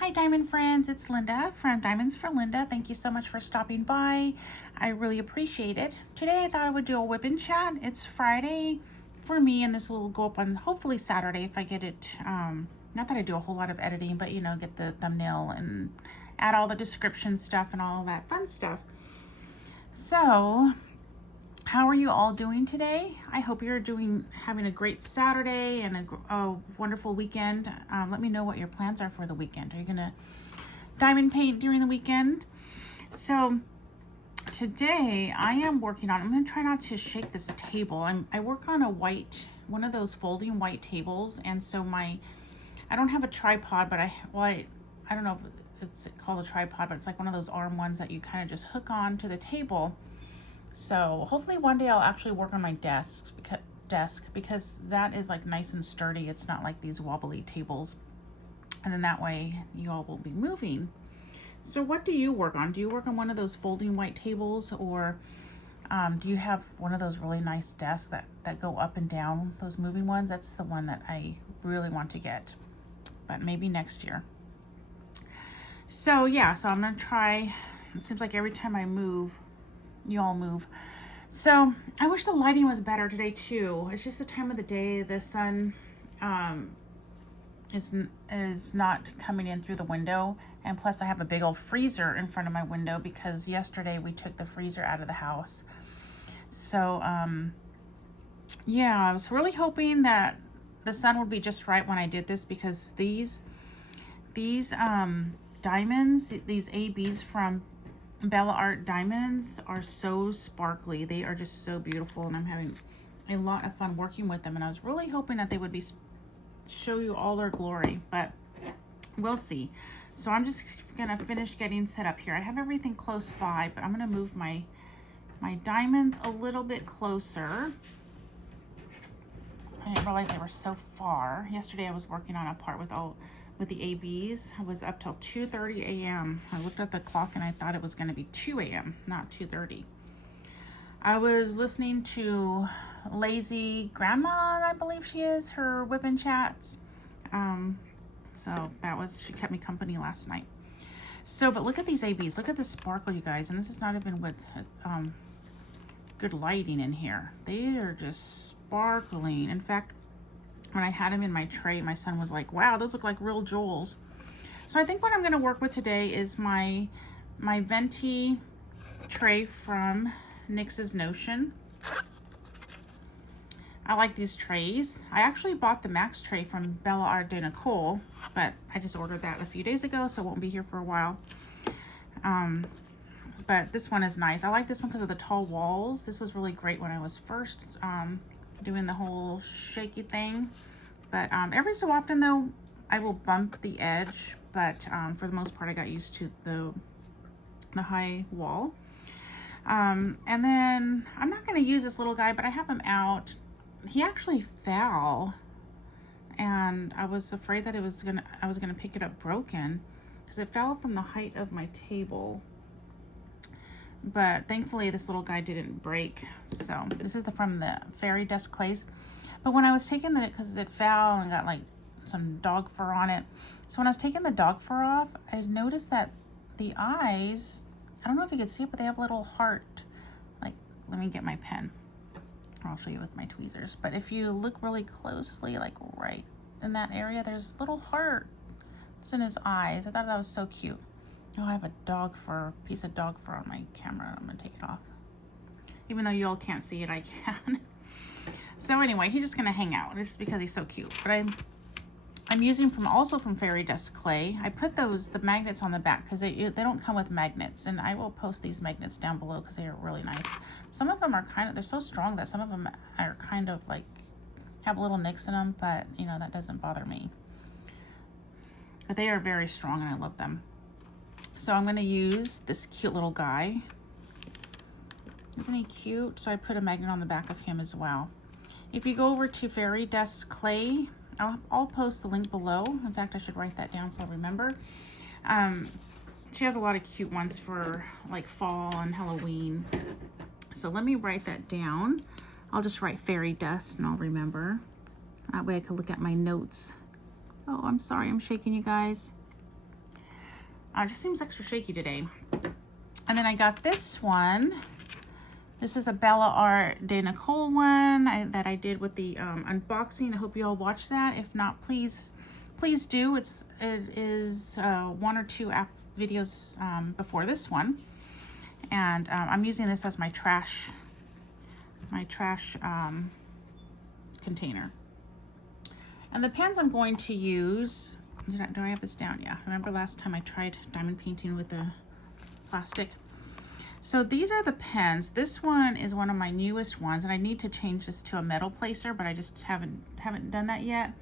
Hi Diamond friends, it's Linda from Diamonds for Linda. Thank you so much for stopping by. I really appreciate it. Today I thought I would do a WIP Chat. It's Friday for me and this will go up on hopefully Saturday if I get it. Not that I do a whole lot of editing, but you know, get the thumbnail and add all the description stuff and all that fun stuff. So, how are you all doing today? I hope you're having a great Saturday and a wonderful weekend. Let me know what your plans are for the weekend. Are you gonna diamond paint during the weekend? So today I am working on, I'm gonna try not to shake this table. I work on one of those folding white tables, and so I don't have a tripod, but I don't know if it's called a tripod, but it's like one of those arm ones that you kind of just hook on to the table. So hopefully one day I'll actually work on my desk because that is like nice and sturdy. It's not like these wobbly tables. And then that way you all will be moving. So what do you work on? Do you work on one of those folding white tables, or do you have one of those really nice desks that go up and down, those moving ones? That's the one that I really want to get, but maybe next year. So yeah, so I'm gonna try. It seems like every time I move, you all move. So I wish the lighting was better today too. It's just the time of the day. The sun is not coming in through the window, and plus I have a big old freezer in front of my window because yesterday we took the freezer out of the house. So yeah, I was really hoping that the sun would be just right when I did this, because these diamonds, these ABs from Bella Art Diamonds are so sparkly. They are just so beautiful, and I'm having a lot of fun working with them, and I was really hoping that they would show you all their glory, but we'll see. So I'm just gonna finish getting set up here. I have everything close by, but I'm gonna move my diamonds a little bit closer. I didn't realize they were so far. Yesterday I was working on a part with the ABs. I was up till 2:30 a.m. I looked at the clock and I thought it was going to be 2 a.m., not 2:30. I was listening to Lazy Grandma, I believe she is, her WIP Chats. So she kept me company last night. So, but look at these ABs. Look at the sparkle, you guys. And this is not even with good lighting in here. They are just sparkling. In fact, when I had them in my tray, my son was like, wow, those look like real jewels. So I think what I'm going to work with today is my venti tray from NYX's Notion. I like these trays. I actually bought the Max tray from Bella Art de Nicole, but I just ordered that a few days ago, so it won't be here for a while. But this one is nice. I like this one because of the tall walls. This was really great when I was first doing the whole shaky thing, but every so often though I will bump the edge, but for the most part I got used to the high wall. And then I'm not going to use this little guy, but I have him out. He actually fell, and I was afraid that I was gonna pick it up broken because it fell from the height of my table. But thankfully this little guy didn't break. So this is from the Fairy Dust Clays. But when I was taking because it fell and got like some dog fur on it. So when I was taking the dog fur off, I noticed that the eyes, I don't know if you can see it, but they have a little heart. Like, let me get my pen. I'll show you with my tweezers. But if you look really closely, like right in that area, there's a little heart. It's in his eyes. I thought that was so cute. Oh, I have a piece of dog fur on my camera. I'm gonna take it off. Even though you all can't see it, I can. So anyway, he's just gonna hang out just because he's so cute. But I'm using also from Fairy Dust Clay. I put the magnets on the back because they don't come with magnets, and I will post these magnets down below because they are really nice. Some of them are they're so strong that some of them are kind of like have little nicks in them, but you know, that doesn't bother me. But they are very strong and I love them. So I'm going to use this cute little guy. Isn't he cute? So I put a magnet on the back of him as well. If you go over to Fairy Dust Clay, I'll post the link below. In fact, I should write that down so I'll remember. She has a lot of cute ones for like fall and Halloween. So let me write that down. I'll just write Fairy Dust and I'll remember. That way I can look at my notes. Oh, I'm sorry, I'm shaking, you guys. Just seems extra shaky today. And then I got this one. This is a Bella Art de Nicole one that I did with the unboxing. I hope you all watched that. If not, please do. It is 1 or 2 videos before this one. And I'm using this as my trash container. And the pens I'm going to use, do I have this down? Yeah. Remember last time I tried diamond painting with the plastic? So these are the pens. This one is one of my newest ones, and I need to change this to a metal placer, but I just haven't done that yet.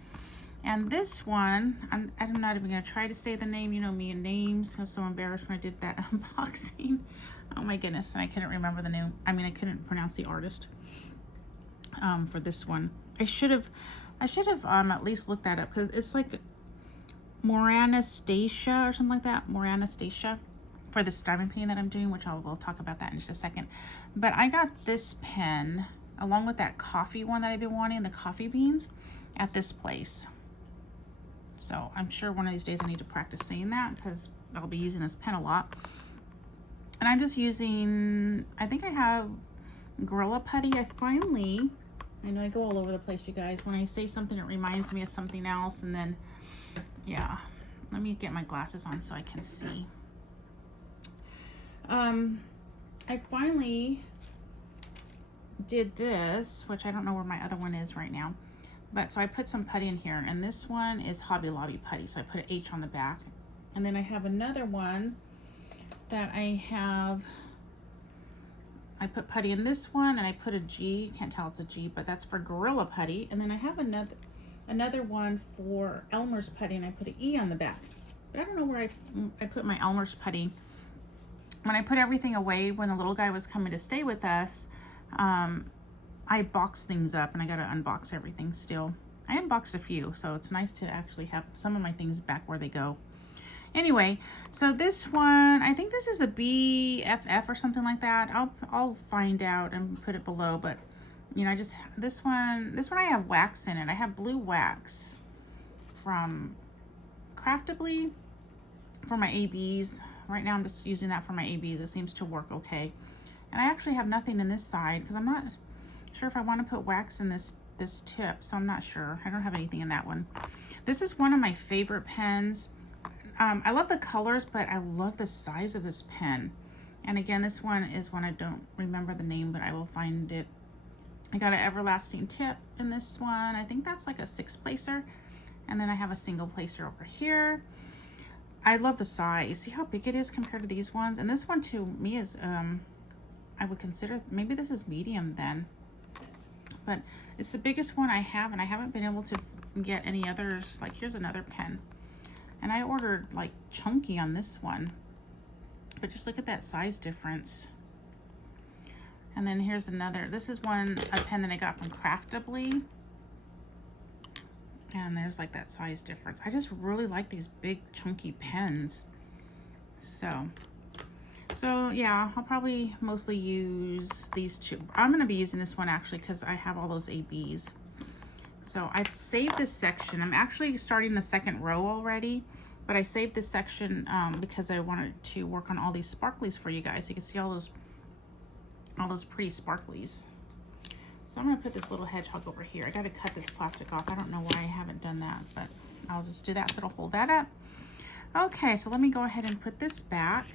And this one, I'm not even gonna try to say the name. You know me and names. I'm so embarrassed when I did that unboxing. Oh my goodness, and I couldn't remember the name. I mean, I couldn't pronounce the artist for this one. I should have at least looked that up, because it's like Moranastasia or something like that. Moranastasia. For this diamond painting that I'm doing, which we'll talk about that in just a second. But I got this pen along with that coffee one that I've been wanting, the coffee beans, at this place. So I'm sure one of these days I need to practice saying that, because I'll be using this pen a lot. And I'm just using, I think I have Gorilla Putty. I know I go all over the place, you guys. When I say something, it reminds me of something else. And then, yeah, let me get my glasses on so I can see. I finally did this, which I don't know where my other one is right now, but so I put some putty in here, and this one is Hobby Lobby putty, so I put an H on the back. And then I have another one that I put putty in this one, and I put a G, can't tell it's a G, but that's for Gorilla Putty. And then I have another one for Elmer's putty, and I put an E on the back, but I don't know where I put my Elmer's putty. When I put everything away, when the little guy was coming to stay with us, I boxed things up, and I got to unbox everything still. I unboxed a few, so it's nice to actually have some of my things back where they go. Anyway, so this one, I think this is a BFF or something like that. I'll find out and put it below, but you know, this one I have wax in it. I have blue wax from Craftably for my ABs. Right now I'm just using that for my ABs. It seems to work okay. And I actually have nothing in this side, because I'm not sure if I want to put wax in this tip, so I'm not sure. I don't have anything in that one. This is one of my favorite pens. I love the colors, but I love the size of this pen. And again, this one is one I don't remember the name, but I will find it. I got an everlasting tip in this one. I think that's like a 6 placer. And then I have a single placer over here. I love the size. See how big it is compared to these ones? And this one to me is, I would consider, maybe this is medium then. But it's the biggest one I have, and I haven't been able to get any others. Like, here's another pen. And I ordered like chunky on this one. But just look at that size difference. And then here's another. This is a pen that I got from Craftably. And there's like that size difference. I just really like these big chunky pens. So yeah, I'll probably mostly use these two. I'm going to be using this one actually, because I have all those ABs. So I've saved this section. I'm actually starting the second row already, but I saved this section because I wanted to work on all these sparklies for you guys. So you can see all those pretty sparklies. So I'm going to put this little hedgehog over here. I got to cut this plastic off. I don't know why I haven't done that, but I'll just do that so it'll hold that up. Okay, so let me go ahead and put this back.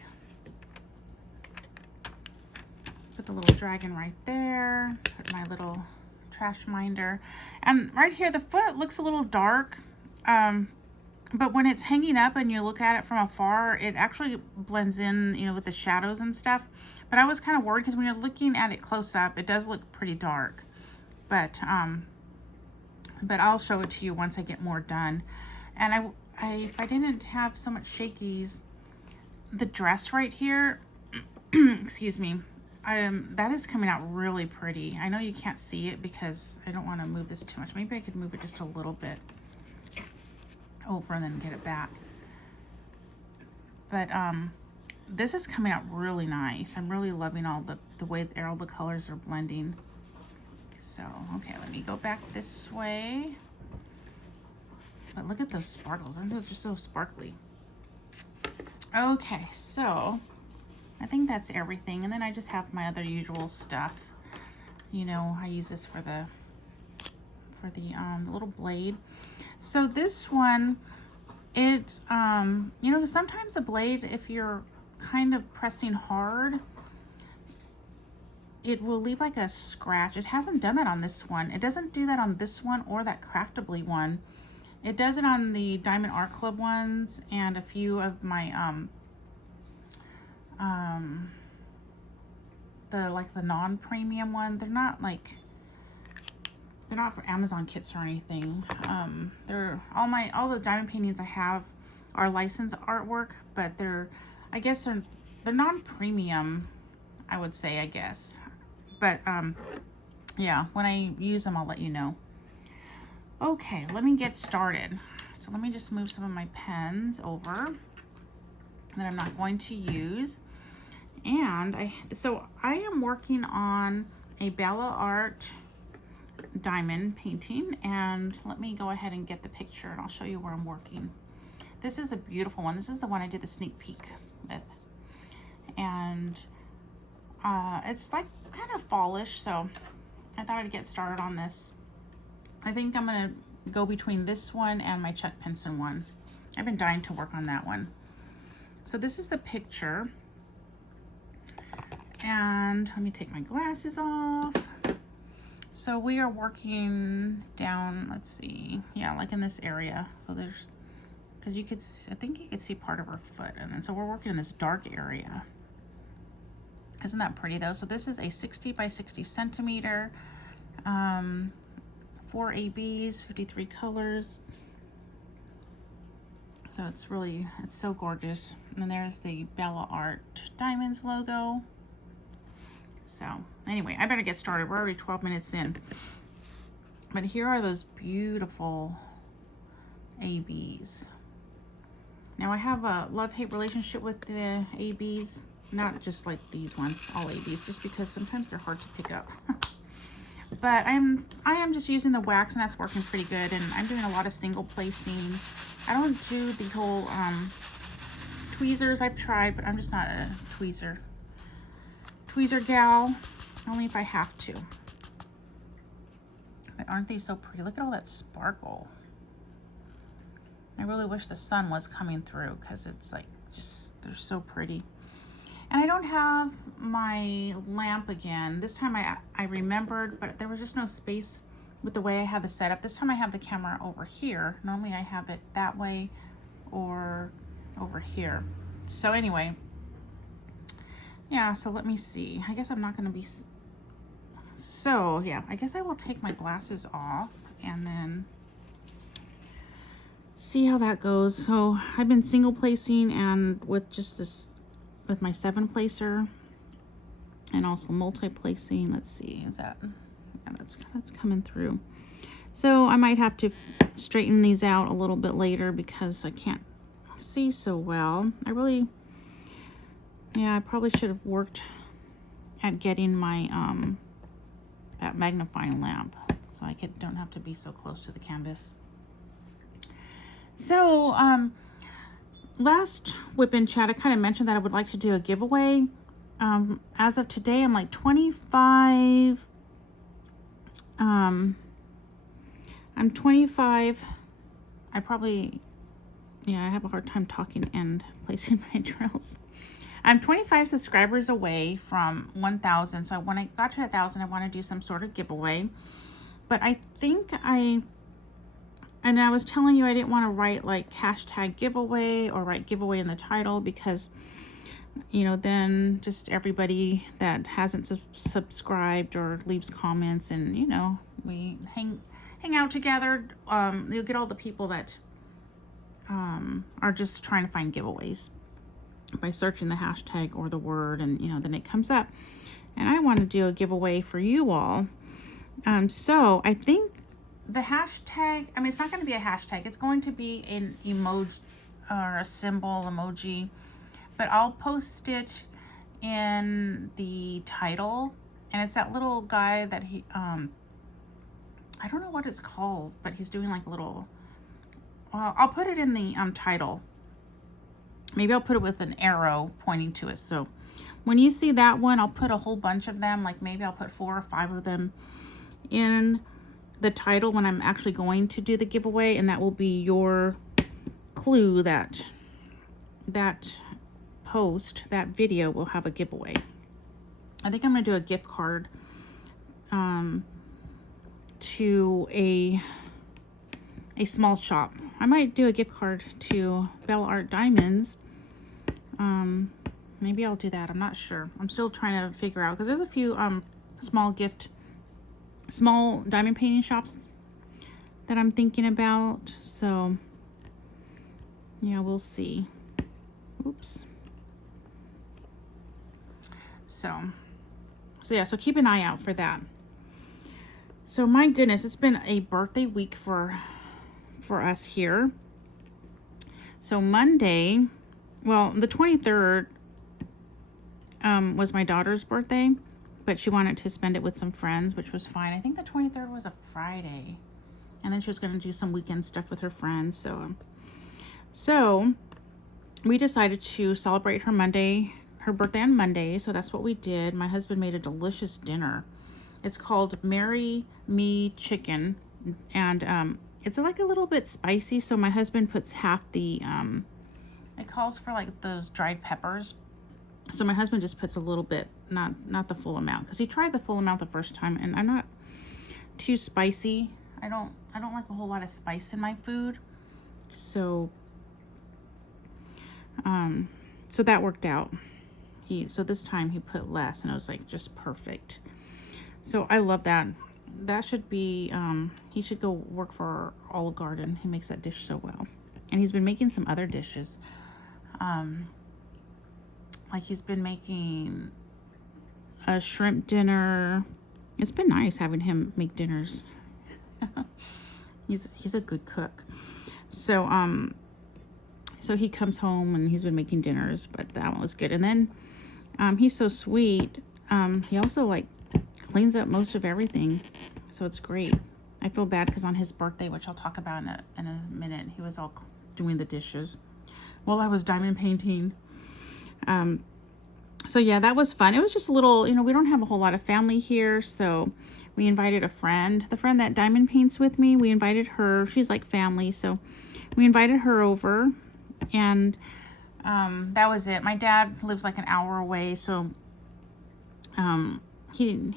Put the little dragon right there. Put my little trash minder. And right here, the foot looks a little dark. But when it's hanging up and you look at it from afar, it actually blends in, you know, with the shadows and stuff. But I was kind of worried because when you're looking at it close up, it does look pretty dark. But I'll show it to you once I get more done. And if I didn't have so much shakies, the dress right here, excuse me, that is coming out really pretty. I know you can't see it because I don't want to move this too much. Maybe I could move it just a little bit over and then get it back. But this is coming out really nice. I'm really loving all the way all the colors are blending. So, okay, let me go back this way. But look at those sparkles. Aren't those just so sparkly? Okay, so I think that's everything. And then I just have my other usual stuff. You know, I use this for the little blade. So this one, it's you know, sometimes a blade, if you're kind of pressing hard, it will leave like a scratch. It hasn't done that on this one. It doesn't do that on this one or that Craftably one. It does it on the Diamond Art Club ones and a few of my the non-premium one. They're not for Amazon kits or anything. They're all the diamond paintings I have are licensed artwork, but I guess they're non-premium, I would say, I guess. But yeah, when I use them, I'll let you know. Okay, let me get started. So let me just move some of my pens over that I'm not going to use. And I am working on a Bella Art diamond painting, and let me go ahead and get the picture and I'll show you where I'm working. This is a beautiful one. This is the one I did the sneak peek with. And it's like kind of fallish, so I thought I'd get started on this. I think I'm gonna go between this one and my Chuck Pinson one. I've been dying to work on that one. So this is the picture. And let me take my glasses off. So we are working down, let's see, yeah, like in this area. So there's, because you could, I think you could see part of her foot. And then so we're working in this dark area. Isn't that pretty though? So this is a 60 by 60 centimeter, 4 ABs, 53 colors. So it's so gorgeous. And then there's the Bella Art Diamonds logo. So anyway, I better get started. We're already 12 minutes in. But here are those beautiful ABs. Now I have a love-hate relationship with the ABs. Not just like these ones, all ABs, just because sometimes they're hard to pick up. But I am just using the wax, and that's working pretty good. And I'm doing a lot of single placing. I don't do the whole tweezers. I've tried, but I'm just not a tweezer gal. Only if I have to. But aren't they so pretty? Look at all that sparkle. I really wish the sun was coming through, because it's like they're so pretty. And I don't have my lamp again. This time I remembered, but there was just no space with the way I have the setup. This time I have the camera over here. Normally I have it that way or over here. So anyway, yeah, so let me see. I guess I'm not going to be... So yeah, I guess I will take my glasses off and then see how that goes. So I've been single placing and with just this, with my 7 placer, and also multi-placing. Let's see, is that, yeah, that's coming through. So I might have to straighten these out a little bit later because I can't see so well. Yeah, I probably should have worked at getting my that magnifying lamp so I don't have to be so close to the canvas. So last WIP Chat, I kind of mentioned that I would like to do a giveaway. As of today, I'm like 25. I'm 25. I have a hard time talking and placing my drills. I'm 25 subscribers away from 1,000. So when I got to 1,000, I want to do some sort of giveaway. But I think and I was telling you I didn't want to write like hashtag giveaway or write giveaway in the title, because, you know, then just everybody that hasn't subscribed or leaves comments, and, you know, we hang out together. You'll get all the people that are just trying to find giveaways by searching the hashtag or the word, and, you know, then it comes up. And I want to do a giveaway for you all. So I think the hashtag, I mean, it's not going to be a hashtag. It's going to be an emoji or a symbol emoji, but I'll post it in the title. And it's that little guy that I don't know what it's called, but he's doing like a little, well, I'll put it in the title. Maybe I'll put it with an arrow pointing to it. So when you see that one, I'll put a whole bunch of them. Like maybe I'll put 4 or 5 of them in the title when I'm actually going to do the giveaway. And that will be your clue that post, that video will have a giveaway. I think I'm going to do a gift card to a small shop. I might do a gift card to Bella Art Diamonds. Maybe I'll do that. I'm not sure. I'm still trying to figure out because there's a few small diamond painting shops that I'm thinking about. So yeah, we'll see. Oops. So yeah, so keep an eye out for that. So my goodness, it's been a birthday week for us here. So Monday, well, the 23rd was my daughter's birthday, but she wanted to spend it with some friends, which was fine. I think the 23rd was a Friday, and then she was going to do some weekend stuff with her friends. So we decided to celebrate her birthday on Monday. So that's what we did. My husband made a delicious dinner. It's called Marry Me Chicken, and it's like a little bit spicy. So my husband puts half the it calls for like those dried peppers. So my husband just puts a little bit, not the full amount, because he tried the full amount the first time, and I'm not too spicy. I don't like a whole lot of spice in my food. So so that worked out. So this time he put less, and it was like just perfect. So I love that. That should be he should go work for Olive Garden. He makes that dish so well. And he's been making some other dishes. Like he's been making a shrimp dinner. It's been nice having him make dinners. He's a good cook. So so he comes home and he's been making dinners, but that one was good. And then he's so sweet. He also like cleans up most of everything, so it's great. I feel bad because on his birthday, which I'll talk about in a minute, he was all doing the dishes while I was diamond painting. So yeah, that was fun. It was just a little, we don't have a whole lot of family here, so we invited a friend. The friend that diamond paints with me, we invited her. She's like family, so we invited her over, and that was it. My dad lives like an hour away, so he's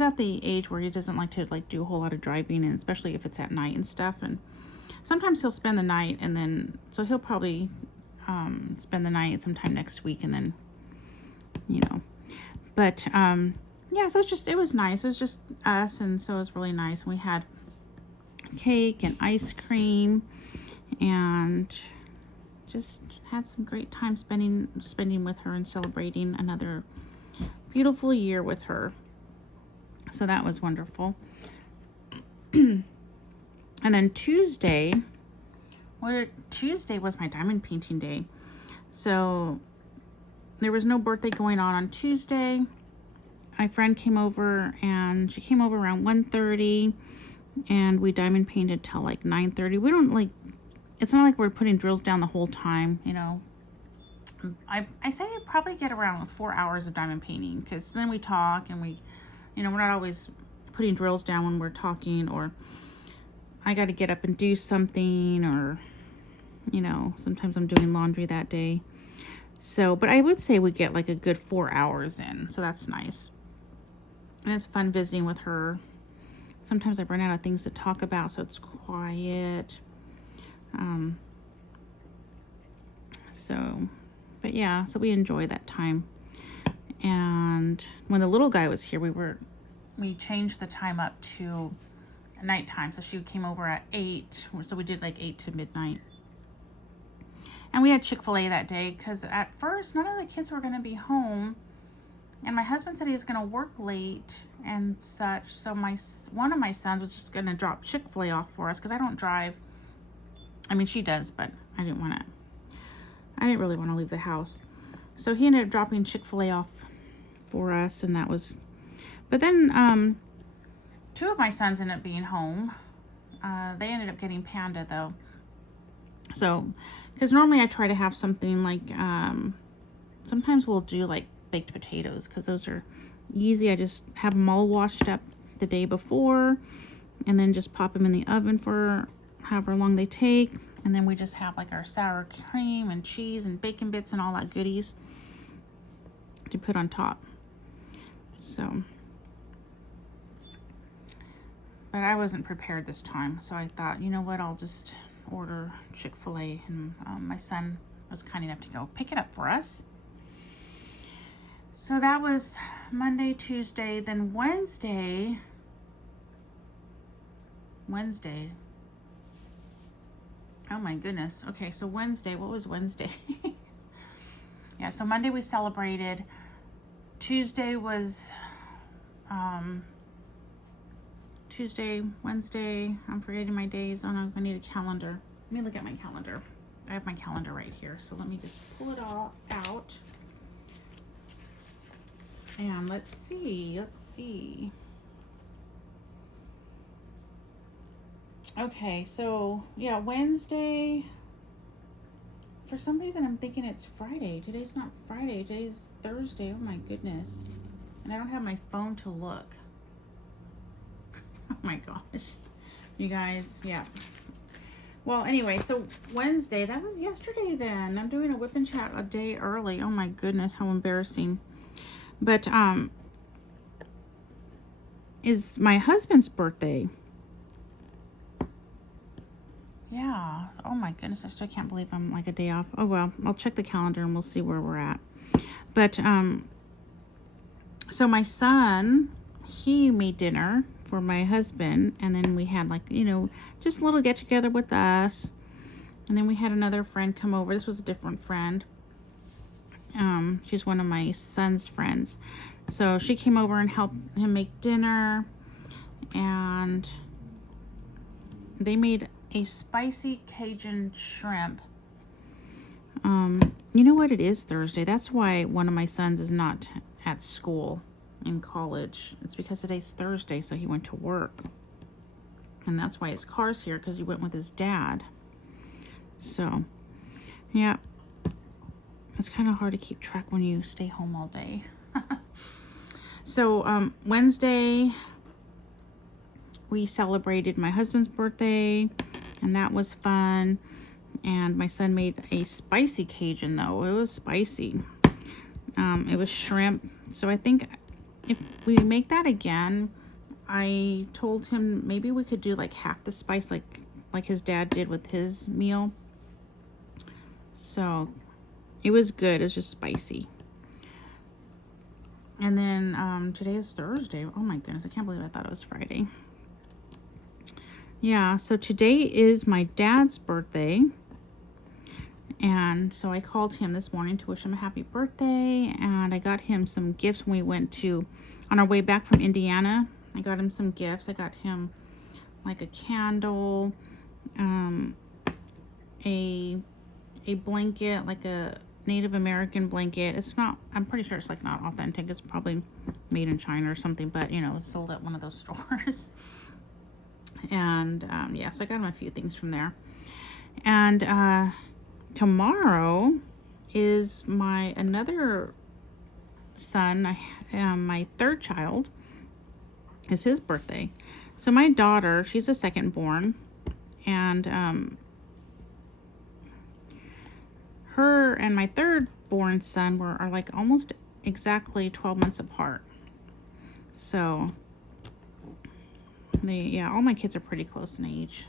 at the age where he doesn't like to do a whole lot of driving, and especially if it's at night and stuff. And sometimes he'll spend the night, and then so he'll probably spend the night sometime next week, and then but yeah, so it was nice. It was just us, and so it was really nice. We had cake and ice cream, and just had some great time spending with her and celebrating another beautiful year with her. So that was wonderful. And then Tuesday was my diamond painting day. So there was no birthday going on Tuesday. My friend came over, and she came over around 1:30, and we diamond painted till like 9:30. We don't it's not like we're putting drills down the whole time, I say I probably get around 4 hours of diamond painting, because then we talk, and we're not always putting drills down when we're talking, or I got to get up and do something, or sometimes I'm doing laundry that day. So, but I would say we get like a good 4 hours in, so that's nice. And it's fun visiting with her. Sometimes I run out of things to talk about, so it's quiet. But yeah, so we enjoy that time. And when the little guy was here, we changed the time up to nighttime. So she came over at 8, so we did like 8 to midnight. And we had Chick-fil-A that day, because at first none of the kids were going to be home, and my husband said he was going to work late and such. So one of my sons was just going to drop Chick-fil-A off for us, because I don't drive. I mean, she does, but I didn't really want to leave the house. So he ended up dropping Chick-fil-A off for us, and that was. But then 2 of my sons ended up being home. They ended up getting Panda though. So, because normally I try to have something like, sometimes we'll do like baked potatoes, because those are easy. I just have them all washed up the day before, and then just pop them in the oven for however long they take. And then we just have like our sour cream and cheese and bacon bits and all that goodies to put on top. So, but I wasn't prepared this time, so I thought, you know what, I'll just order Chick-fil-A, and my son was kind enough to go pick it up for us. So that was Monday, Tuesday, then Wednesday. Oh my goodness. Okay, so Wednesday, what was Wednesday? Yeah, so Monday we celebrated. Tuesday was Tuesday, Wednesday. I'm forgetting my days. Oh no, I need a calendar. Let me look at my calendar. I have my calendar right here, so let me just pull it all out. And let's see. Okay, so yeah, Wednesday. For some reason, I'm thinking it's Friday. Today's not Friday. Today's Thursday. Oh my goodness. And I don't have my phone to look. Oh my gosh. You guys, yeah. Well, anyway, so Wednesday, that was yesterday then. I'm doing a WIP Chat a day early. Oh my goodness, how embarrassing. But, is my husband's birthday. Yeah. Oh my goodness, I still can't believe I'm like a day off. Oh well, I'll check the calendar and we'll see where we're at. But, so my son, he made dinner for my husband, and then we had like, you know, just a little get together with us. And then we had another friend come over. This was a different friend. She's one of my son's friends. So she came over and helped him make dinner, and they made a spicy Cajun shrimp. You know what, it is Thursday. That's why one of my sons is not at school in college. It's because today's Thursday, so he went to work. And that's why his car's here, because he went with his dad. So, yeah. It's kind of hard to keep track when you stay home all day. So, Wednesday, we celebrated my husband's birthday, and that was fun. And my son made a spicy Cajun, though. It was spicy. It was shrimp. So I think if we make that again, I told him maybe we could do like half the spice, like his dad did with his meal. So it was good. It was just spicy. And then today is Thursday. Oh my goodness, I can't believe I thought it was Friday. Yeah, so today is my dad's birthday. And so I called him this morning to wish him a happy birthday. And I got him some gifts when we went to, on our way back from Indiana. I got him some gifts. I got him like a candle, a blanket, like a Native American blanket. It's not, I'm pretty sure it's like not authentic. It's probably made in China or something, but you know, it's sold at one of those stores. And yeah, so I got him a few things from there. And tomorrow is my another son, my third child, is his birthday. So my daughter, she's a second born, and her and my third born son are like almost exactly 12 months apart. So yeah, all my kids are pretty close in age.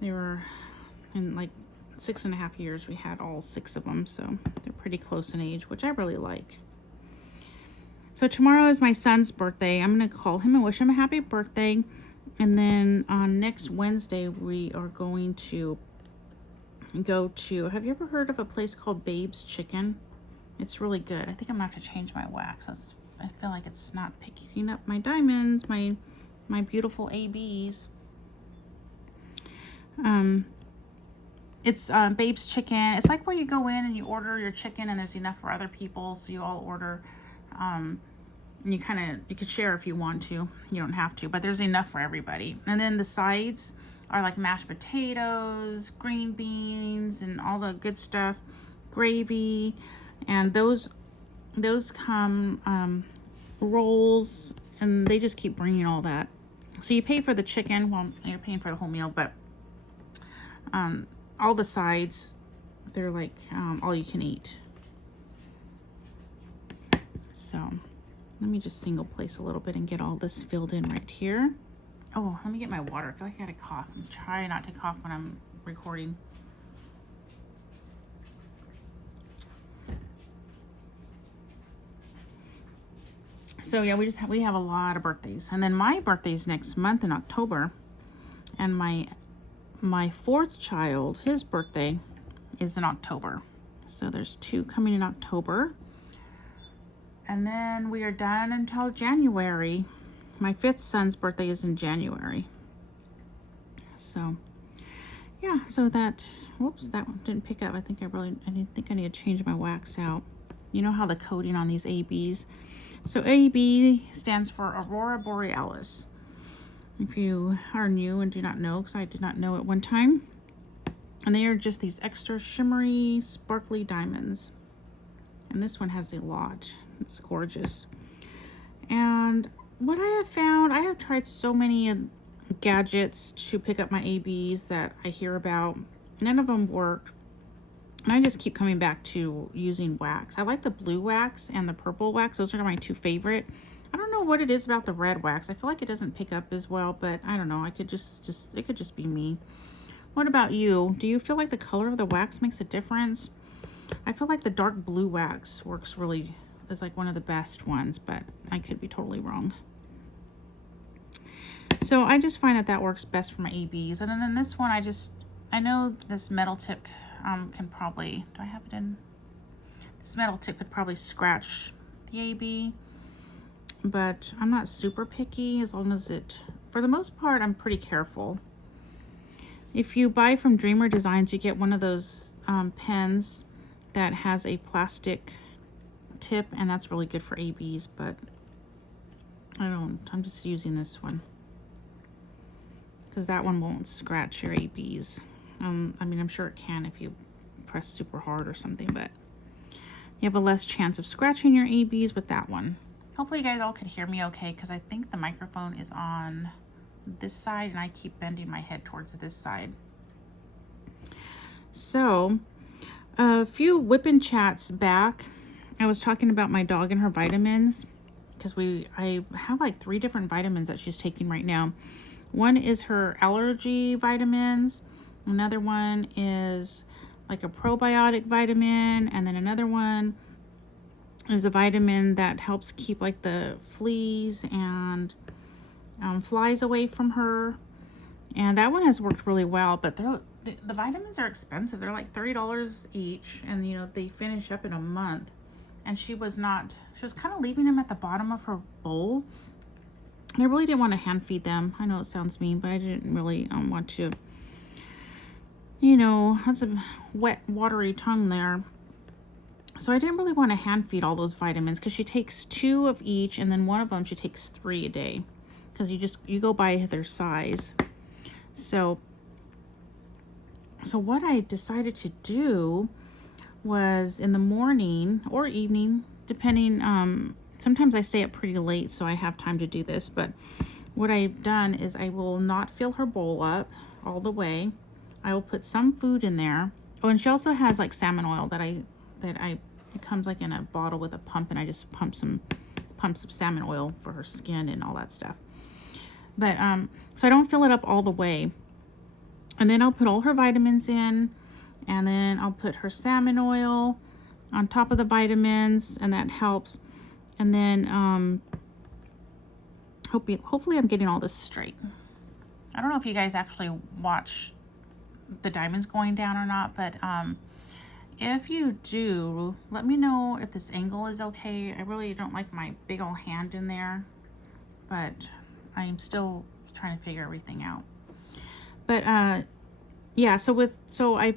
They were in like 6.5 years, we had all 6 of them, so they're pretty close in age, which I really like. So tomorrow is my son's birthday. I'm going to call him and wish him a happy birthday. And then on next Wednesday, we are going to go to, have you ever heard of a place called Babe's Chicken? It's really good. I think I'm going to have to change my wax. I feel like it's not picking up my diamonds, my beautiful ABs. It's Babe's Chicken. It's like where you go in and you order your chicken and there's enough for other people, so you all order. And you could share if you want to. You don't have to, but there's enough for everybody. And then the sides are like mashed potatoes, green beans, and all the good stuff, gravy, and those come rolls, and they just keep bringing all that. So you pay for the chicken, well, you're paying for the whole meal, but all the sides, they're like all you can eat. So let me just single place a little bit and get all this filled in right here. Oh, let me get my water. I feel like I had a cough. I'm trying not to cough when I'm recording. So yeah, we have a lot of birthdays, and then my birthday's next month in October, and my fourth child, his birthday is in October. So there's 2 coming in October, and then we are done until January. My 5th son's birthday is in January. So yeah, so that, whoops, that one didn't pick up. I think I need to change my wax out. You know how the coating on these ABs. So AB stands for Aurora Borealis. If you are new and do not know, because I did not know at one time. And they are just these extra shimmery, sparkly diamonds. And this one has a lot. It's gorgeous. And what I have found, I have tried so many gadgets to pick up my ABs that I hear about. None of them work. And I just keep coming back to using wax. I like the blue wax and the purple wax. Those are my 2 favorite. I don't know what it is about the red wax. I feel like it doesn't pick up as well, but I don't know. I could it could just be me. What about you? Do you feel like the color of the wax makes a difference? I feel like the dark blue wax is like one of the best ones, but I could be totally wrong. So I just find that works best for my ABs. And then this one, I know this metal tip can probably, do I have it in? This metal tip could probably scratch the AB, but I'm not super picky as long as for the most part, I'm pretty careful. If you buy from Dreamer Designs, you get one of those pens that has a plastic tip, and that's really good for ABs, but I'm just using this one because that one won't scratch your ABs. I mean, I'm sure it can if you press super hard or something, but you have a less chance of scratching your ABs with that one. Hopefully you guys all could hear me okay, because I think the microphone is on this side and I keep bending my head towards this side. So a few WIP chats back, I was talking about my dog and her vitamins, because I have like 3 different vitamins that she's taking right now. One is her allergy vitamins. Another one is like a probiotic vitamin, and then another one is a vitamin that helps keep like the fleas and flies away from her. And that one has worked really well, but the vitamins are expensive. They're like $30 each, and they finish up in a month. And she was kind of leaving them at the bottom of her bowl. And I really didn't want to hand feed them. I know it sounds mean, but I didn't really want to. That's a wet, watery tongue there. So I didn't really want to hand feed all those vitamins, because she takes 2 of each, and then one of them she takes 3 a day, because you go by their size. So what I decided to do was in the morning or evening, depending, sometimes I stay up pretty late, so I have time to do this, but what I've done is I will not fill her bowl up all the way. I will put some food in there. Oh, and she also has like salmon oil it comes like in a bottle with a pump, and I just pump some salmon oil for her skin and all that stuff. But so I don't fill it up all the way. And then I'll put all her vitamins in, and then I'll put her salmon oil on top of the vitamins, and that helps. And then hopefully I'm getting all this straight. I don't know if you guys actually watch the diamonds going down or not, but if you do, let me know if this angle is okay. I really don't like my big old hand in there, but I'm still trying to figure everything out. But yeah, so I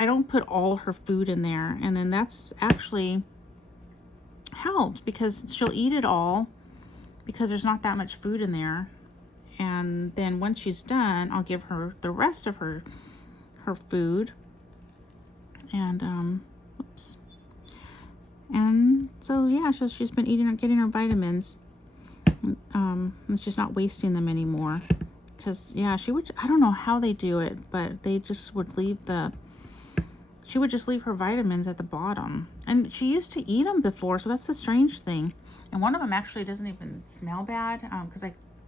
don't put all her food in there, and then that's actually helped, because she'll eat it all because there's not that much food in there. and then once she's done, I'll give her the rest of her food. And oops. And so yeah, so she's been getting her vitamins. And she's not wasting them anymore. Because yeah, I don't know how they do it, but they just would she would just leave her vitamins at the bottom. And she used to eat them before, so that's the strange thing. And one of them actually doesn't even smell bad, because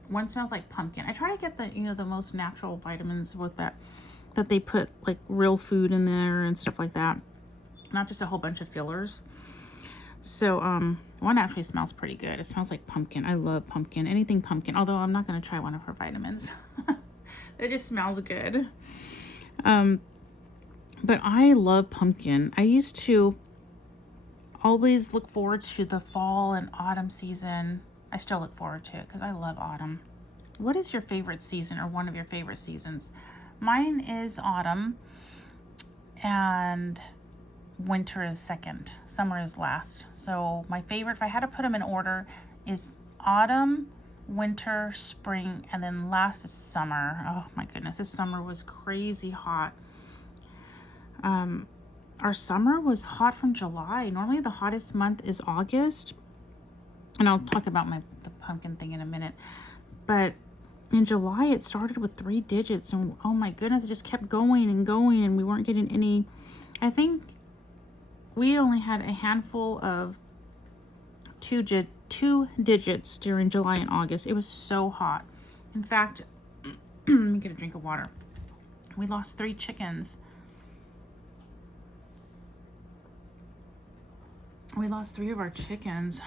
one smells like pumpkin. I try to get the most natural vitamins with that they put like real food in there and stuff like that, not just a whole bunch of fillers. So one actually smells pretty good. It smells like pumpkin. I love pumpkin, anything pumpkin, although I'm not going to try one of her vitamins. It just smells good. But I love pumpkin. I used to always look forward to the fall and autumn season. I still look forward to it because I love autumn. What is your favorite season, or one of your favorite seasons? Mine is autumn, and winter is second. Summer is last. So my favorite, if I had to put them in order, is autumn, winter, spring, and then last is summer. Oh my goodness, this summer was crazy hot. Our summer was hot from July. Normally the hottest month is August. And I'll talk about the pumpkin thing in a minute. But in July, it started with 3 digits. And oh my goodness, it just kept going and going. And we weren't getting any. I think we only had a handful of two digits during July and August. It was so hot. In fact, let me get a drink of water. We lost 3 chickens. We lost 3 of our chickens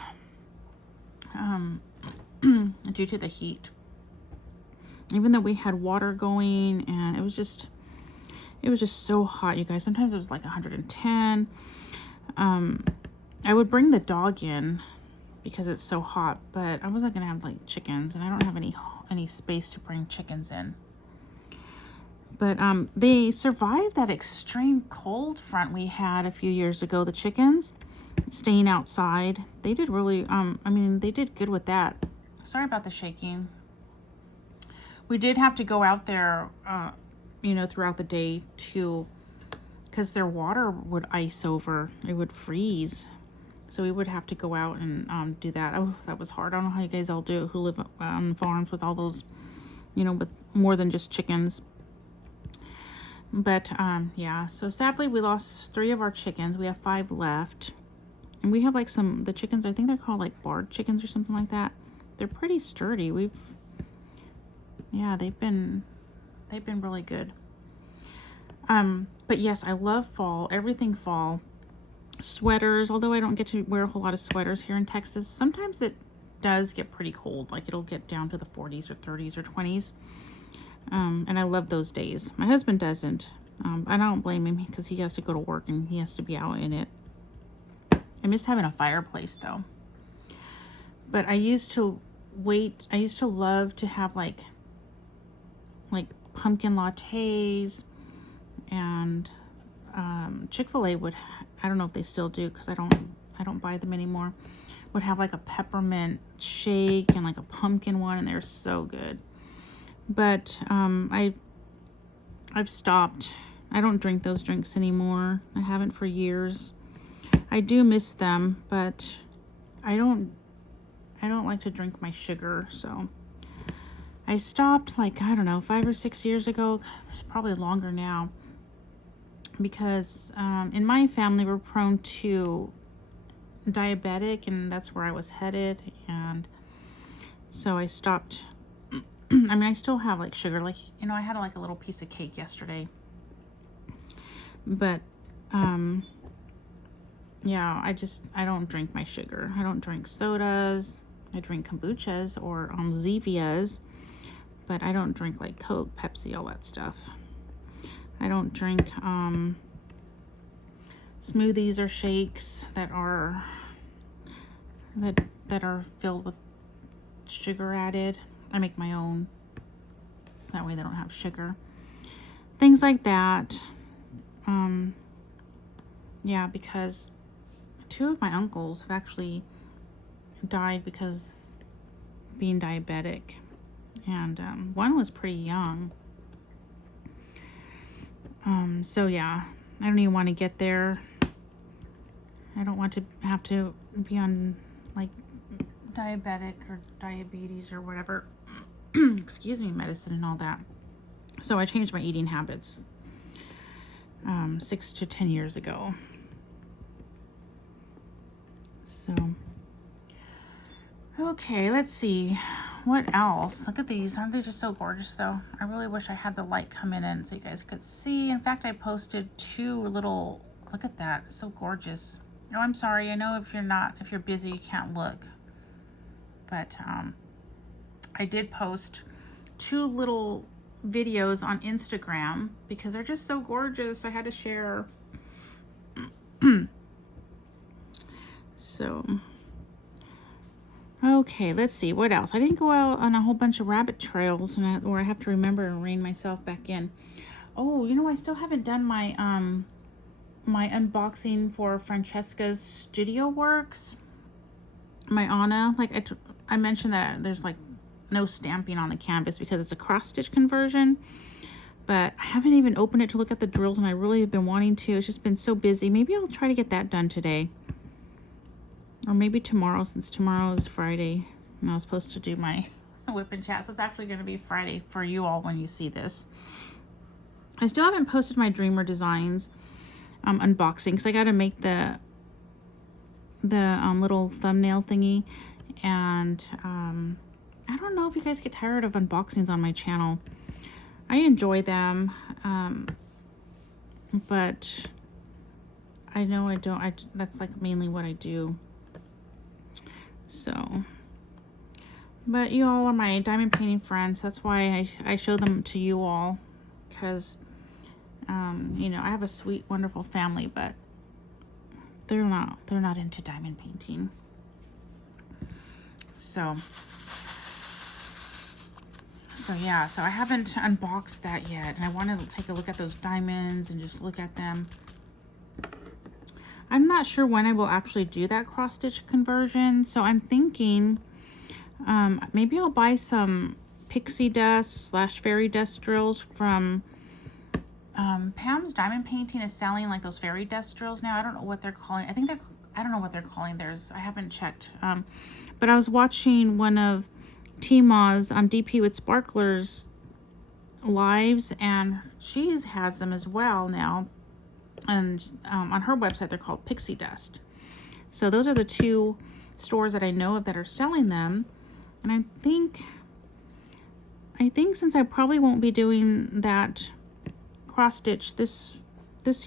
due to the heat. Even though we had water going, and it was just so hot, you guys. Sometimes it was like 110. I would bring the dog in because it's so hot, but I wasn't gonna have like chickens, and I don't have any space to bring chickens in. But they survived that extreme cold front we had a few years ago. The chickens staying outside, they did really they did good with that. Sorry about the shaking. We did have to go out there throughout the day because their water would ice over. It would freeze, so we would have to go out and do that. Oh, that was hard. I don't know how you guys all do who live on farms with all those, with more than just chickens. But yeah, so sadly we lost 3 of our chickens. We have 5 left. And we have like the chickens, I think they're called like barred chickens or something like that. They're pretty sturdy. They've been really good. But yes, I love fall, everything fall. Sweaters, although I don't get to wear a whole lot of sweaters here in Texas. Sometimes it does get pretty cold, like it'll get down to the 40s or 30s or 20s. And I love those days. My husband doesn't. I don't blame him because he has to go to work and he has to be out in it. I miss having a fireplace though. But I used to love to have like pumpkin lattes, and Chick-fil-A I don't know if they still do because I don't buy them anymore, would have like a peppermint shake and like a pumpkin one, and they're so good. But I've stopped. I don't drink those drinks anymore. I haven't for years. I do miss them, but I don't like to drink my sugar, so I stopped like, I don't know, 5 or 6 years ago. It's probably longer now, because in my family we're prone to diabetic, and that's where I was headed, and so I stopped. I still have like sugar, like, I had like a little piece of cake yesterday, but yeah, I don't drink my sugar. I don't drink sodas. I drink kombuchas or Zevias, but I don't drink like Coke, Pepsi, all that stuff. I don't drink smoothies or shakes that are filled with sugar added. I make my own. That way they don't have sugar. Things like that. Yeah, because 2 of my uncles have actually died because being diabetic, and one was pretty young. So yeah, I don't even want to get there. I don't want to have to be on like diabetic or diabetes or whatever, excuse me, medicine and all that. So I changed my eating habits 6 to 10 years ago. So, okay, let's see. What else? Look at these. Aren't they just so gorgeous though? I really wish I had the light come in so you guys could see. In fact, I posted 2 little, look at that. So gorgeous. Oh, I'm sorry. I know if you're busy, you can't look. But I did post 2 little videos on Instagram because they're just so gorgeous. I had to share. So, okay, let's see what else. I didn't go out on a whole bunch of rabbit trails where I have to remember and rein myself back in. Oh, you know, I still haven't done my my unboxing for Francesca's Studio Works. My Anna, like I mentioned that there's like no stamping on the canvas because it's a cross stitch conversion, but I haven't even opened it to look at the drills, and I really have been wanting to. It's just been so busy. Maybe I'll try to get that done today, or maybe tomorrow, since tomorrow is Friday and I was supposed to do my WIP Chat. So it's actually going to be Friday for you all when you see this. I still haven't posted my Dreamer Designs unboxing because I got to make the little thumbnail thingy, and I don't know if you guys get tired of unboxings on my channel. I enjoy them, but I know I don't. That's like mainly what I do. So, but you all are my diamond painting friends. That's why I show them to you all, because you know, I have a sweet, wonderful family, but they're not into diamond painting. So yeah, so I haven't unboxed that yet, and I want to take a look at those diamonds and just look at them. I'm not sure when I will actually do that cross stitch conversion, so I'm thinking maybe I'll buy some pixie dust / fairy dust drills from Pam's Diamond Painting is selling like those fairy dust drills now. I don't know what they're calling. I don't know what they're calling theirs. I haven't checked. But I was watching one of Tima's DP with Sparklers lives, and she has them as well now. And on her website, they're called Pixie Dust. So those are the 2 stores that I know of that are selling them. And I think since I probably won't be doing that cross stitch this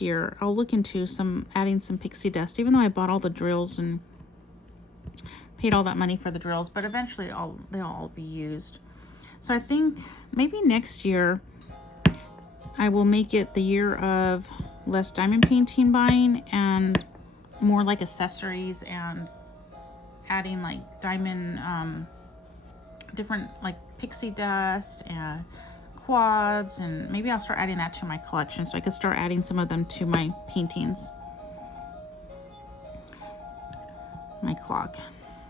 year, I'll look into adding some pixie dust, even though I bought all the drills and paid all that money for the drills, but eventually they'll all be used. So I think maybe next year I will make it the year of less diamond painting buying and more like accessories, and adding like diamond different like pixie dust and quads, and maybe I'll start adding that to my collection so I could start adding some of them to my paintings. My clock.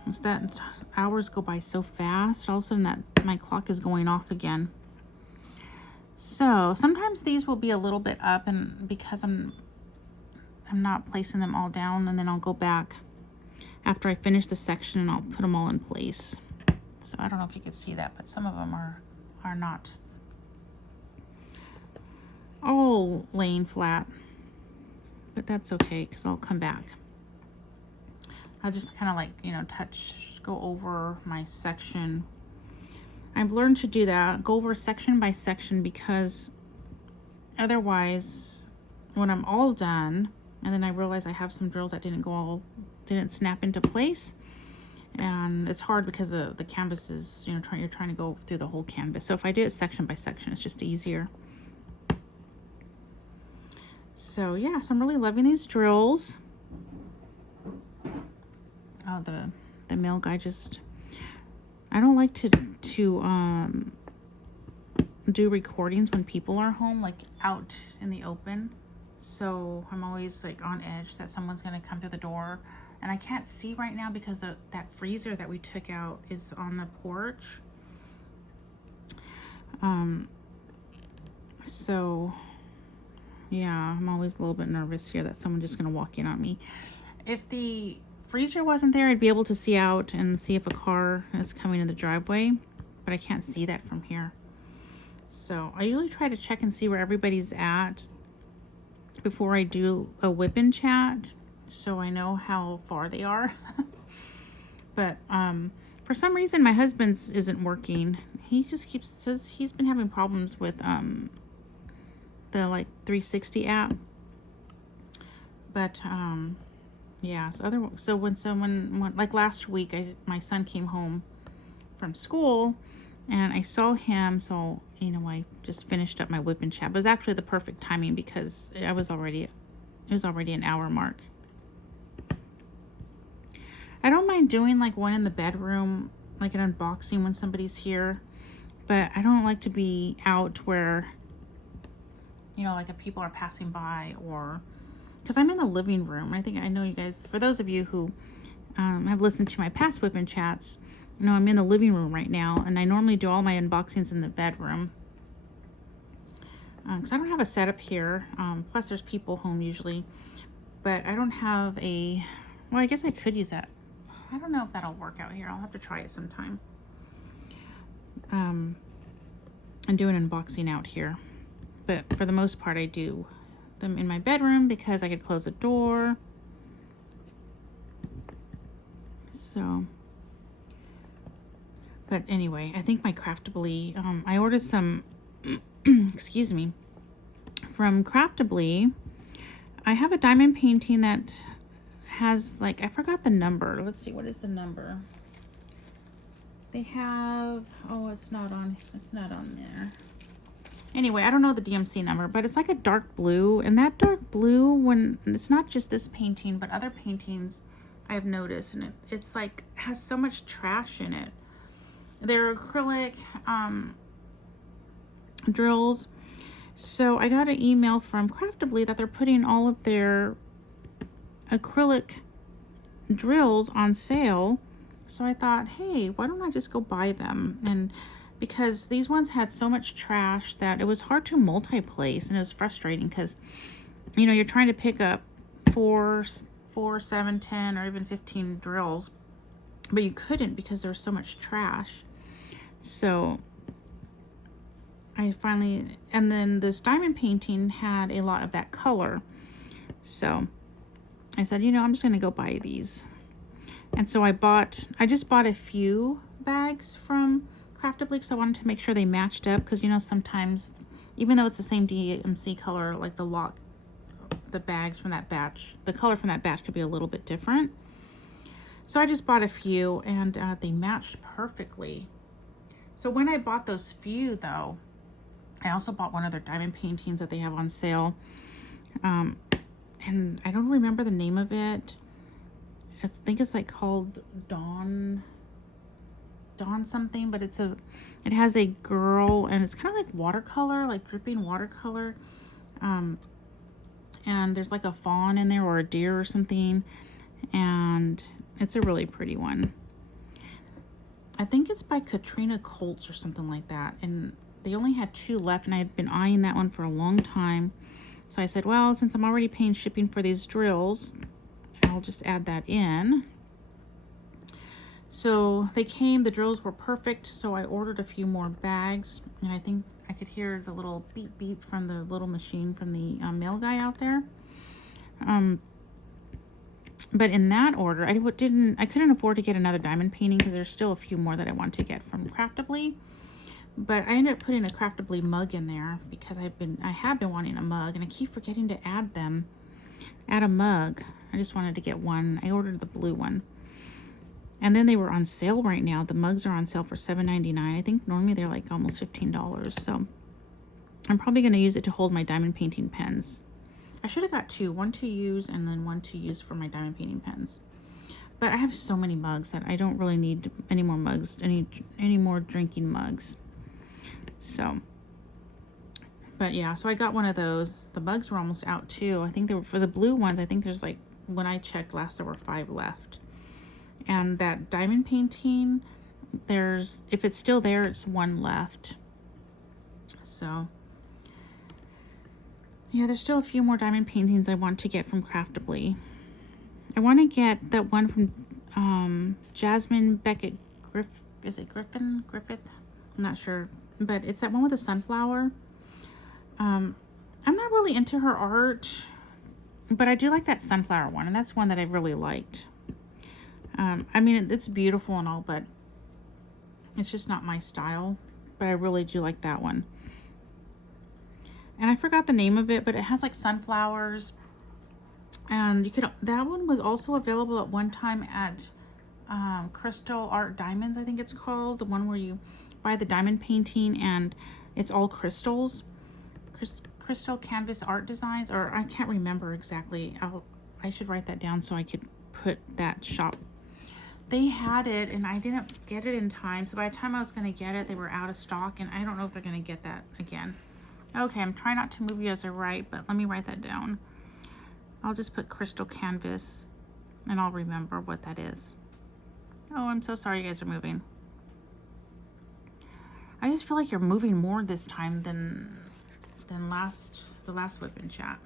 Is that hours go by so fast? All of a sudden that my clock is going off again. So sometimes these will be a little bit up, and because I'm not placing them all down, and then I'll go back after I finish the section and I'll put them all in place. So I don't know if you could see that, but some of them are not all laying flat, but that's okay because I'll come back. I'll just kind of like, you know, go over my section. I've learned to do that, go over section by section, because otherwise when I'm all done and then I realize I have some drills that didn't snap into place, and it's hard because the canvas is, you know, you're trying to go through the whole canvas. So if I do it section by section, it's just easier. So yeah, so I'm really loving these drills. Oh, the mail guy I don't like to do recordings when people are home, like out in the open. So I'm always like on edge that someone's gonna come to the door, and I can't see right now because that freezer that we took out is on the porch. So yeah, I'm always a little bit nervous here that someone's just gonna walk in on me. If the freezer wasn't there, I'd be able to see out and see if a car is coming in the driveway, but I can't see that from here. So I usually try to check and see where everybody's at before I do a WIP Chat, so I know how far they are. But for some reason my husband's isn't working. He just says he's been having problems with the like 360 app. But yeah, so when someone, like last week, my son came home from school and I saw him, so you know, I just finished up my WIP Chat. But it was actually the perfect timing because it was already an hour mark. I don't mind doing like one in the bedroom, like an unboxing when somebody's here, but I don't like to be out where, you know, like if people are passing by, or because I'm in the living room. I know you guys, for those of you who have listened to my past WIP Chats, you know, I'm in the living room right now, and I normally do all my unboxings in the bedroom because I don't have a setup here. Plus there's people home usually, but I don't have a, well, I guess I could use that. I don't know if that'll work out here. I'll have to try it sometime. And do an unboxing out here. But for the most part, I do them in my bedroom because I could close the door. So, but anyway, I think my Craftably, I ordered some, excuse me, from Craftably. I have a diamond painting that has, like, I forgot the number. Let's see, what is the number? They have, oh, it's not on there. Anyway, I don't know the DMC number, but it's like a dark blue, and that dark blue, when it's not just this painting, but other paintings I've noticed, and it's like has so much trash in it. They're acrylic drills. So I got an email from Craftably that they're putting all of their acrylic drills on sale. So I thought, hey, why don't I just go buy them? And because these ones had so much trash that it was hard to multi-place, and it was frustrating because, you know, you're trying to pick up 4, 7, 10, or even 15 drills, but you couldn't because there was so much trash. So I finally, and then this diamond painting had a lot of that color. So I said, you know, I'm just going to go buy these. And so I just bought a few bags from Craftably because I wanted to make sure they matched up, because, you know, sometimes, even though it's the same DMC color, like the bags from that batch, the color from that batch could be a little bit different. So I just bought a few, and they matched perfectly. So when I bought those few, though, I also bought one of their diamond paintings that they have on sale. And I don't remember the name of it. I think it's like called Dawn something, but it has a girl, and it's kind of like watercolor, like dripping watercolor. And there's like a fawn in there, or a deer or something, and it's a really pretty one. I think it's by Katrina Colts or something like that, and they only had 2 left, and I had been eyeing that one for a long time. So I said, well, since I'm already paying shipping for these drills, I'll just add that in. So they came, the drills were perfect, so I ordered a few more bags, and I think I could hear the little beep beep from the little machine from the mail guy out there. But in that order, I couldn't afford to get another diamond painting because there's still a few more that I want to get from Craftably. But I ended up putting a Craftably mug in there because I have been wanting a mug, and I keep forgetting to add a mug. I just wanted to get one. I ordered the blue one. And then they were on sale right now. The mugs are on sale for $7.99. I think normally they're like almost $15. So I'm probably going to use it to hold my diamond painting pens. I should have got 2. One to use and then one to use for my diamond painting pens. But I have so many mugs that I don't really need any more mugs, any more drinking mugs. So, but yeah, so I got one of those. The mugs were almost out too. I think they were, for the blue ones, I think there's like, when I checked last, there were 5 left. And that diamond painting, if it's still there, it's 1 left. So yeah, there's still a few more diamond paintings I want to get from Craftably. I want to get that one from Jasmine Beckett is it Griffith? I'm not sure, but it's that one with the sunflower. I'm not really into her art, but I do like that sunflower one, and that's one that I really liked. I mean, it's beautiful and all, but it's just not my style, but I really do like that one. And I forgot the name of it, but it has like sunflowers. And you could, that one was also available at one time at Crystal Art Diamonds, I think it's called. The one where you buy the diamond painting and it's all crystals. Crystal Canvas Art Designs, or I can't remember exactly. I should write that down so I could put that shop. They had it and I didn't get it in time. So by the time I was going to get it, they were out of stock, and I don't know if they're going to get that again. Okay, I'm trying not to move you as I write, but let me write that down. I'll just put Crystal Canvas and I'll remember what that is. Oh, I'm so sorry you guys are moving. I just feel like you're moving more this time than the last WIP Chat.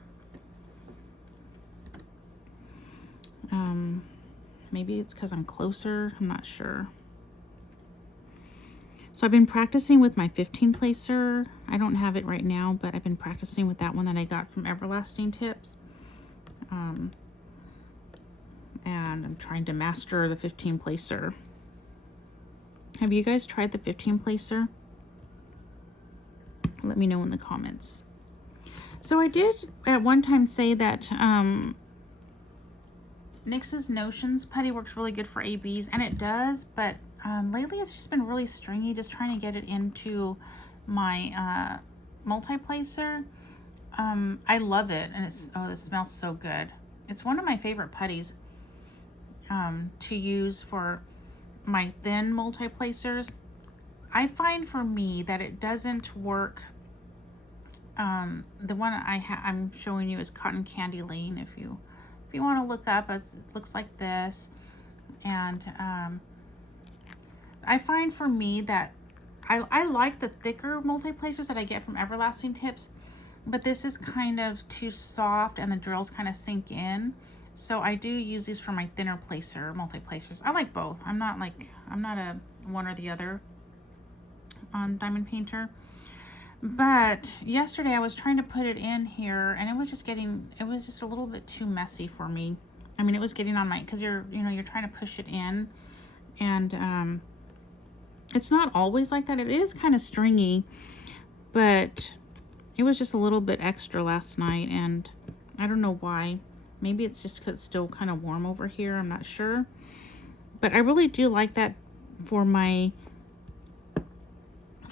Maybe it's because I'm closer. I'm not sure. So I've been practicing with my 15 placer. I don't have it right now, but I've been practicing with that one that I got from Everlasting Tips. And I'm trying to master the 15 placer. Have you guys tried the 15 placer? Let me know in the comments. So I did at one time say that NYX's Notions putty works really good for ABs, and it does, but lately it's just been really stringy, just trying to get it into my multi-placer. I love it, and it smells so good. It's one of my favorite putties to use for my thin multi-placers. I find for me that it doesn't work. The one I'm showing you is Cotton Candy Lane. If you want to look up, it looks like this. And I find for me that I like the thicker multi-placers that I get from Everlasting Tips, but this is kind of too soft and the drills kind of sink in. So I do use these for my thinner placer multi-placers. I like both. I'm not a one or the other diamond painter. But yesterday I was trying to put it in here and it was just a little bit too messy for me. I mean, it was getting on my, because you're trying to push it in, and it's not always like that. It is kind of stringy, but it was just a little bit extra last night, and I don't know why. Maybe it's just because it's still kind of warm over here. I'm not sure. But I really do like that for my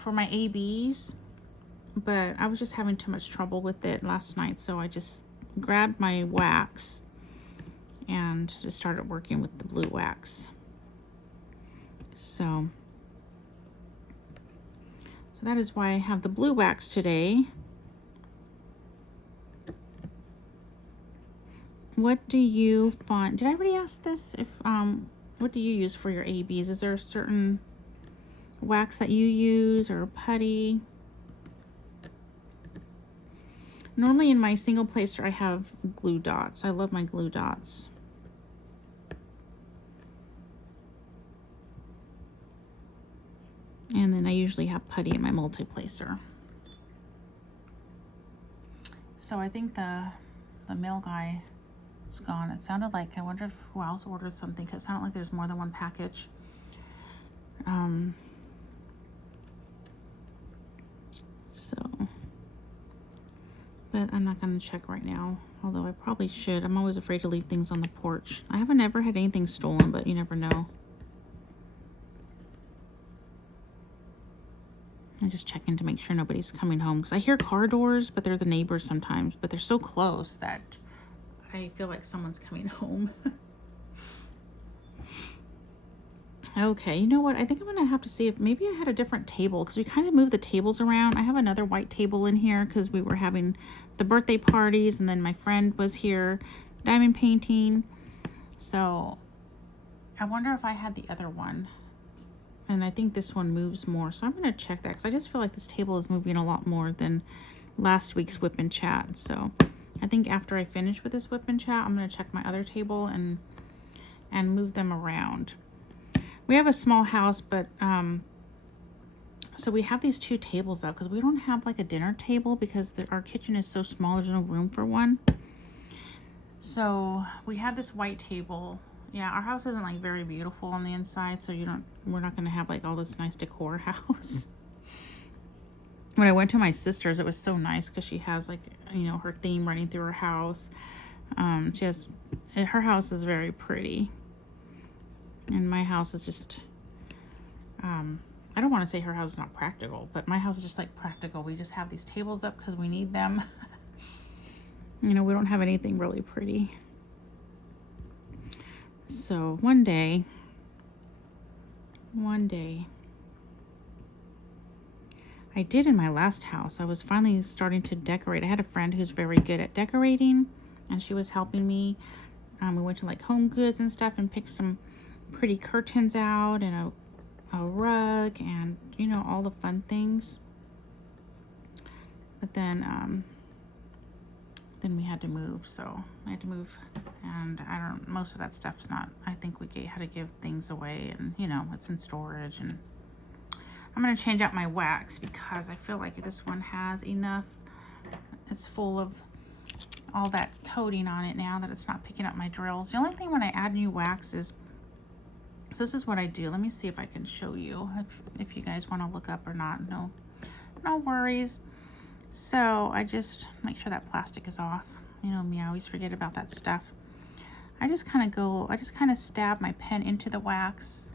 ABs. But I was just having too much trouble with it last night, so I just grabbed my wax and just started working with the blue wax. So that is why I have the blue wax today. What do you find? Did I already ask this? If what do you use for your ABs? Is there a certain wax that you use, or putty? Normally in my single placer I have glue dots. I love my glue dots. And then I usually have putty in my multi-placer. So I think the mail guy is gone. It sounded like, I wonder if who else ordered something, because it sounded like there's more than one package. But I'm not going to check right now, although I probably should. I'm always afraid to leave things on the porch. I haven't ever had anything stolen, but you never know. I'm just checking to make sure nobody's coming home, because I hear car doors, but they're the neighbors sometimes, but they're so close that I feel like someone's coming home. Okay, you know what? I think I'm gonna have to see if maybe I had a different table, because we kind of moved the tables around. I have another white table in here because we were having the birthday parties, and then my friend was here diamond painting. So I wonder if I had the other one. And I think this one moves more. So I'm going to check that because I just feel like this table is moving a lot more than last week's WIP Chat. So I think after I finish with this WIP Chat, I'm going to check my other table and move them around. We have a small house, but so we have these 2 tables up because we don't have like a dinner table because our kitchen is so small. There's no room for one. So we have this white table. Yeah, our house isn't like very beautiful on the inside, so we're not going to have like all this nice decor house. When I went to my sister's, it was so nice because she has like, you know, her theme running through her house. Her house is very pretty. And my house is just, I don't want to say her house is not practical, but my house is just like practical. We just have these tables up because we need them. You know, we don't have anything really pretty. So one day, I did in my last house. I was finally starting to decorate. I had a friend who's very good at decorating, and she was helping me. We went to like Home Goods and stuff and picked some pretty curtains out and a rug and, you know, all the fun things. But then we had to move, so I had to move, and most of that stuff's not, I think we had to give things away, and, you know, it's in storage. And I'm going to change out my wax because I feel like this one has enough. It's full of all that coating on it now that it's not picking up my drills. The only thing when I add new wax is, so this is what I do. Let me see if I can show you if you guys want to look up or not. No worries. So I just make sure that plastic is off. You know me, I always forget about that stuff. I just kind of stab my pen into the wax,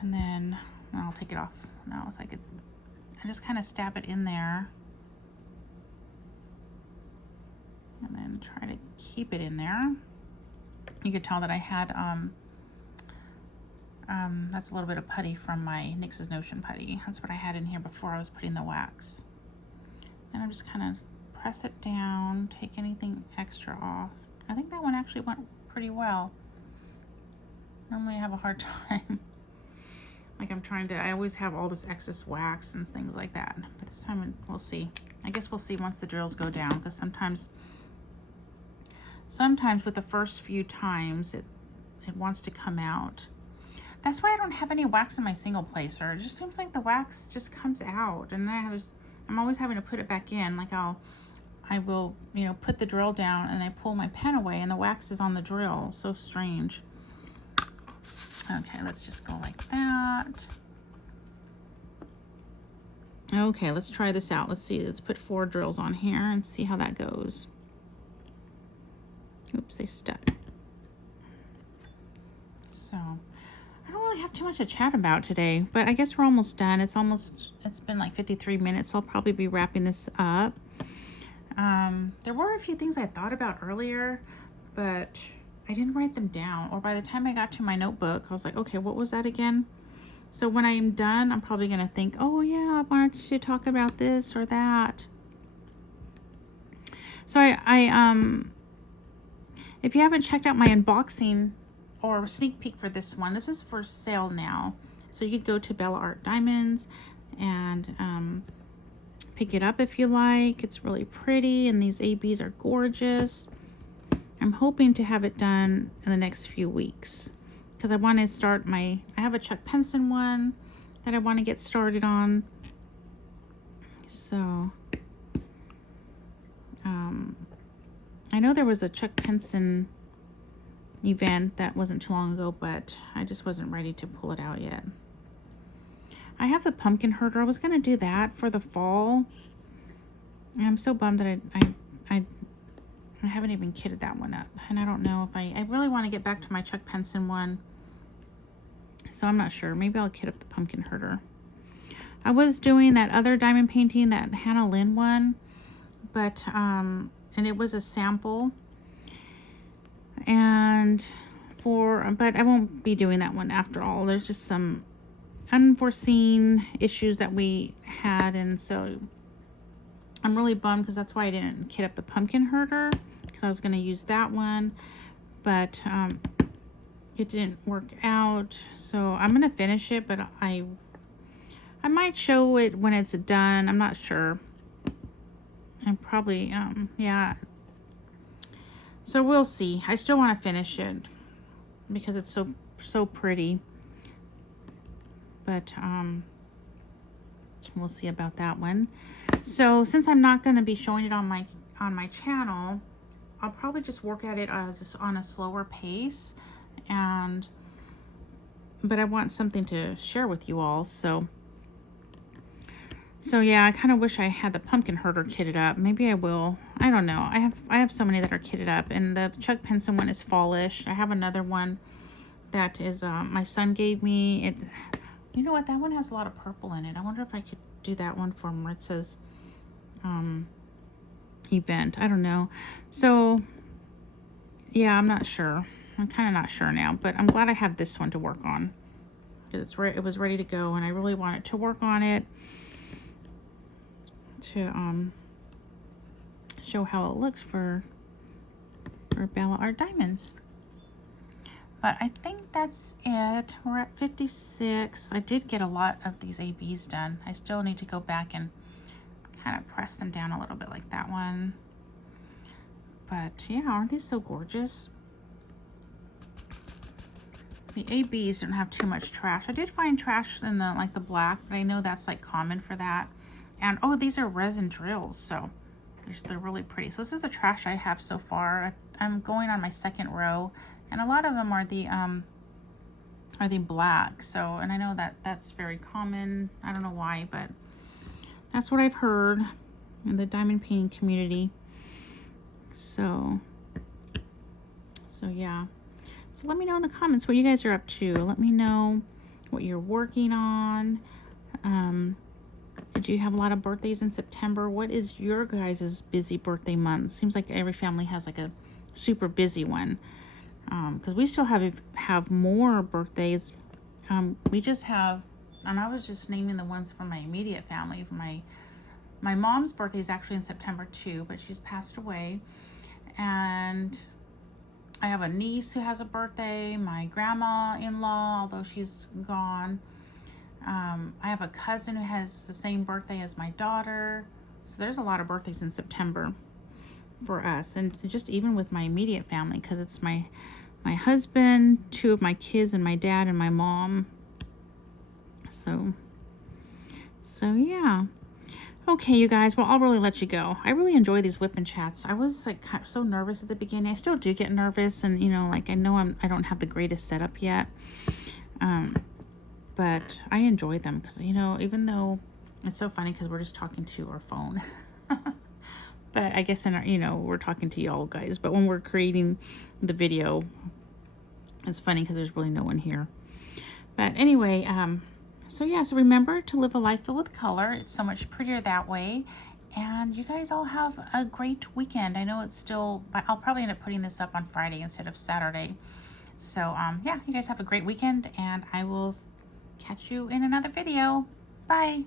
and then I'll take it off now so I just kind of stab it in there, and then try to keep it in there. You could tell that I had that's a little bit of putty from my NYX's Notion putty. That's what I had in here before I was putting the wax. And I'm just kind of press it down, take anything extra off. I think that one actually went pretty well. Normally I have a hard time. Like I always have all this excess wax and things like that. But this time we'll see. I guess we'll see once the drills go down, because sometimes with the first few times it wants to come out. That's why I don't have any wax in my single placer. It just seems like the wax just comes out, and I'm always having to put it back in. Like I will, you know, put the drill down and I pull my pen away and the wax is on the drill. So strange. Okay, let's just go like that. Okay, let's try this out. Let's see. Let's put 4 drills on here and see how that goes. Oops, they stuck. So I don't really have too much to chat about today, but I guess we're almost done. It's been like 53 minutes, so I'll probably be wrapping this up. There were a few things I thought about earlier, but I didn't write them down, or by the time I got to my notebook, I was like, okay, what was that again? So when I'm done, I'm probably going to think, oh yeah, I wanted to talk about this or that. So if you haven't checked out my unboxing or sneak peek for this one, this is for sale now. So you could go to Bella Art Diamonds and pick it up if you like. It's really pretty, and these ABs are gorgeous. I'm hoping to have it done in the next few weeks, because I want to start I have a Chuck Penson one that I want to get started on. So I know there was a Chuck Penson event that wasn't too long ago, but I just wasn't ready to pull it out yet. I have the pumpkin herder. I was going to do that for the fall, and I'm so bummed that I haven't even kitted that one up, and I don't know if I really want to get back to my Chuck Penson one, so I'm not sure. Maybe I'll kit up the pumpkin herder. I was doing that other diamond painting, that Hannah Lynn one, but and it was a sample, but I won't be doing that one after all. There's just some unforeseen issues that we had, and so I'm really bummed, because that's why I didn't kit up the pumpkin herder, because I was going to use that one. But it didn't work out. So I'm gonna finish it, but I might show it when it's done. I'm not sure. And probably, yeah. So we'll see. I still want to finish it because it's so pretty. But we'll see about that one. So since I'm not going to be showing it on my channel, I'll probably just work at it on a slower pace. But I want something to share with you all. So yeah, I kind of wish I had the pumpkin herder kitted up. Maybe I will. I don't know. I have so many that are kitted up, and the Chuck Penson one is fallish. I have another one that is my son gave me. You know what? That one has a lot of purple in it. I wonder if I could do that one for him where it says event. I don't know. So yeah, I'm not sure. I'm kind of not sure now, but I'm glad I have this one to work on because it was ready to go, and I really wanted to work on it to show how it looks for Bella Art Diamonds. But I think that's it. We're at 56. I did get a lot of these ABs done. I still need to go back and kind of press them down a little bit like that one. But yeah, aren't these so gorgeous? The ABs don't have too much trash. I did find trash in the black, but I know that's like common for that. And oh, these are resin drills, so they're really pretty. So this is the trash I have so far. I'm going on my second row, and a lot of them are the black. So, and I know that that's very common. I don't know why, but that's what I've heard in the diamond painting community. So yeah. So let me know in the comments what you guys are up to. Let me know what you're working on. Did you have a lot of birthdays in September? What is your guys' busy birthday month? Seems like every family has like a super busy one. Because we still have more birthdays. We just have, and I was just naming the ones from my immediate family. My mom's birthday is actually in September too, but she's passed away. And I have a niece who has a birthday. My grandma-in-law, although she's gone. I have a cousin who has the same birthday as my daughter. So there's a lot of birthdays in September for us. And just even with my immediate family, because it's my husband, 2 of my kids, and my dad and my mom. So yeah. Okay, you guys, well, I'll really let you go. I really enjoy these WIP chats. I was like so nervous at the beginning. I still do get nervous, and you know, like I know I don't have the greatest setup yet. But I enjoy them because, you know, even though it's so funny because we're just talking to our phone. But I guess we're talking to y'all guys. But when we're creating the video, it's funny because there's really no one here. But anyway, so yeah, so remember to live a life filled with color. It's so much prettier that way. And you guys all have a great weekend. I know it's still, I'll probably end up putting this up on Friday instead of Saturday. So yeah, you guys have a great weekend, and I will catch you in another video. Bye.